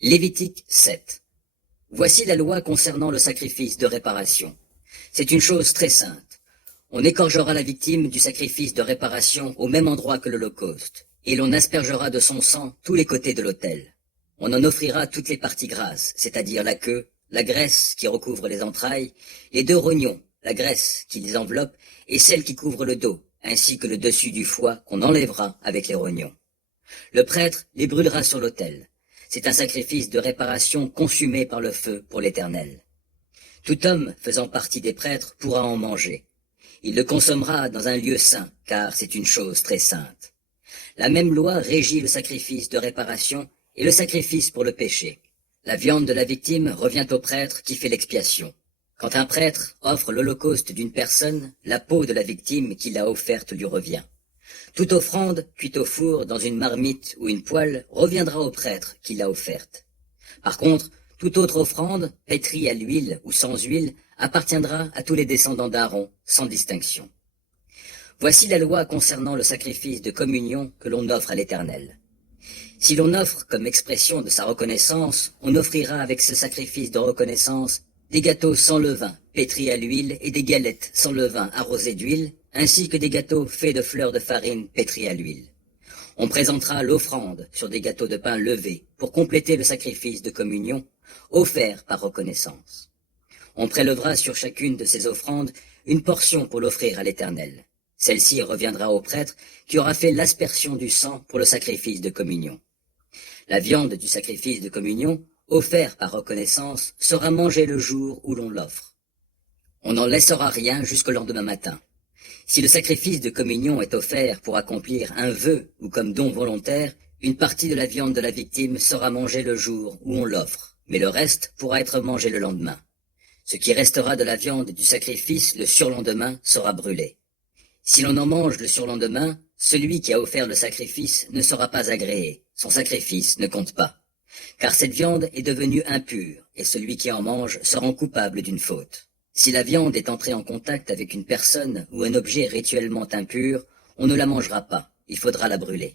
Lévitique 7. Voici la loi concernant le sacrifice de réparation. C'est une chose très sainte. On égorgera la victime du sacrifice de réparation au même endroit que l'Holocauste, et l'on aspergera de son sang tous les côtés de l'autel. On en offrira toutes les parties grasses, c'est-à-dire la queue, la graisse qui recouvre les entrailles, les deux rognons, la graisse qui les enveloppe, et celle qui couvre le dos, ainsi que le dessus du foie qu'on enlèvera avec les rognons. Le prêtre les brûlera sur l'autel. C'est un sacrifice de réparation consumé par le feu pour l'Éternel. Tout homme faisant partie des prêtres pourra en manger. Il le consommera dans un lieu saint, car c'est une chose très sainte. La même loi régit le sacrifice de réparation et le sacrifice pour le péché. La viande de la victime revient au prêtre qui fait l'expiation. Quand un prêtre offre l'holocauste d'une personne, la peau de la victime qui l'a offerte lui revient. Toute offrande cuite au four dans une marmite ou une poêle reviendra au prêtre qui l'a offerte. Par contre, toute autre offrande, pétrie à l'huile ou sans huile, appartiendra à tous les descendants d'Aaron, sans distinction. Voici la loi concernant le sacrifice de communion que l'on offre à l'Éternel. Si l'on offre comme expression de sa reconnaissance, on offrira avec ce sacrifice de reconnaissance des gâteaux sans levain, pétris à l'huile, et des galettes sans levain arrosées d'huile, ainsi que des gâteaux faits de fleurs de farine pétris à l'huile. On présentera l'offrande sur des gâteaux de pain levés pour compléter le sacrifice de communion, offert par reconnaissance. On prélèvera sur chacune de ces offrandes une portion pour l'offrir à l'Éternel. Celle-ci reviendra au prêtre qui aura fait l'aspersion du sang pour le sacrifice de communion. La viande du sacrifice de communion, offert par reconnaissance, sera mangée le jour où l'on l'offre. On n'en laissera rien jusqu'au lendemain matin. Si le sacrifice de communion est offert pour accomplir un vœu ou comme don volontaire, une partie de la viande de la victime sera mangée le jour où on l'offre, mais le reste pourra être mangé le lendemain. Ce qui restera de la viande du sacrifice le surlendemain sera brûlé. Si l'on en mange le surlendemain, celui qui a offert le sacrifice ne sera pas agréé, son sacrifice ne compte pas. Car cette viande est devenue impure, et celui qui en mange se rend coupable d'une faute. Si la viande est entrée en contact avec une personne ou un objet rituellement impur, on ne la mangera pas, il faudra la brûler.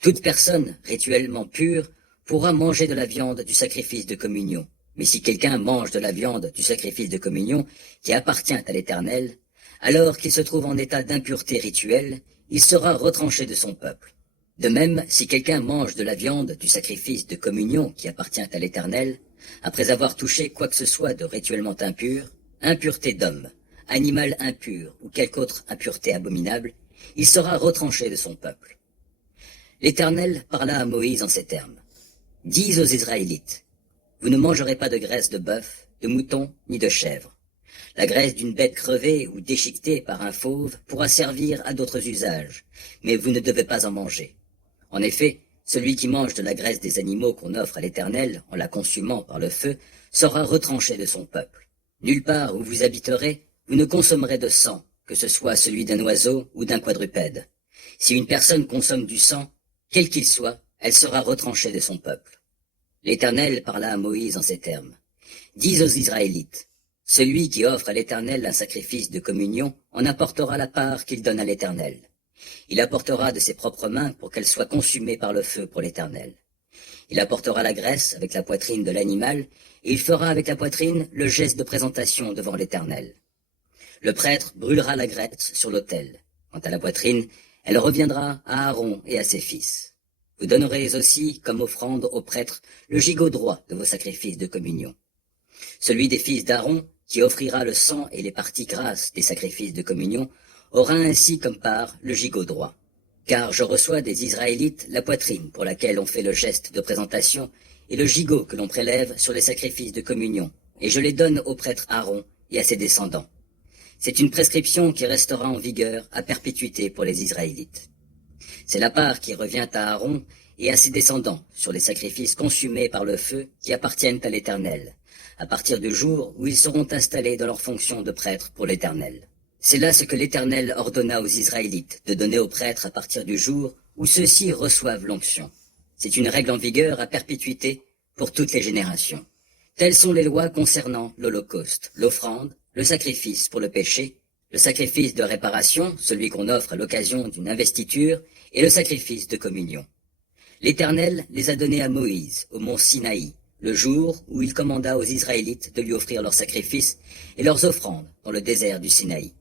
Toute personne rituellement pure pourra manger de la viande du sacrifice de communion. Mais si quelqu'un mange de la viande du sacrifice de communion qui appartient à l'Éternel, alors qu'il se trouve en état d'impureté rituelle, il sera retranché de son peuple. De même, si quelqu'un mange de la viande du sacrifice de communion qui appartient à l'Éternel, après avoir touché quoi que ce soit de rituellement impur, impureté d'homme, animal impur ou quelque autre impureté abominable, il sera retranché de son peuple. L'Éternel parla à Moïse en ces termes. Dis aux Israélites, vous ne mangerez pas de graisse de bœuf, de mouton ni de chèvre. La graisse d'une bête crevée ou déchiquetée par un fauve pourra servir à d'autres usages, mais vous ne devez pas en manger. En effet, celui qui mange de la graisse des animaux qu'on offre à l'Éternel en la consumant par le feu sera retranché de son peuple. Nulle part où vous habiterez, vous ne consommerez de sang, que ce soit celui d'un oiseau ou d'un quadrupède. Si une personne consomme du sang, quel qu'il soit, elle sera retranchée de son peuple. L'Éternel parla à Moïse en ces termes. Dis aux Israélites, celui qui offre à l'Éternel un sacrifice de communion en apportera la part qu'il donne à l'Éternel. Il apportera de ses propres mains pour qu'elle soit consumée par le feu pour l'Éternel. Il apportera la graisse avec la poitrine de l'animal, et il fera avec la poitrine le geste de présentation devant l'Éternel. Le prêtre brûlera la graisse sur l'autel. Quant à la poitrine, elle reviendra à Aaron et à ses fils. Vous donnerez aussi comme offrande au prêtre le gigot droit de vos sacrifices de communion. Celui des fils d'Aaron, qui offrira le sang et les parties grasses des sacrifices de communion, aura ainsi comme part le gigot droit. Car je reçois des Israélites la poitrine pour laquelle on fait le geste de présentation et le gigot que l'on prélève sur les sacrifices de communion, et je les donne au prêtre Aaron et à ses descendants. C'est une prescription qui restera en vigueur à perpétuité pour les Israélites. C'est la part qui revient à Aaron et à ses descendants sur les sacrifices consumés par le feu qui appartiennent à l'Éternel, à partir du jour où ils seront installés dans leur fonction de prêtre pour l'Éternel. C'est là ce que l'Éternel ordonna aux Israélites de donner aux prêtres à partir du jour où ceux-ci reçoivent l'onction. C'est une règle en vigueur à perpétuité pour toutes les générations. Telles sont les lois concernant l'Holocauste, l'offrande, le sacrifice pour le péché, le sacrifice de réparation, celui qu'on offre à l'occasion d'une investiture, et le sacrifice de communion. L'Éternel les a donnés à Moïse, au mont Sinaï, le jour où il commanda aux Israélites de lui offrir leurs sacrifices et leurs offrandes dans le désert du Sinaï.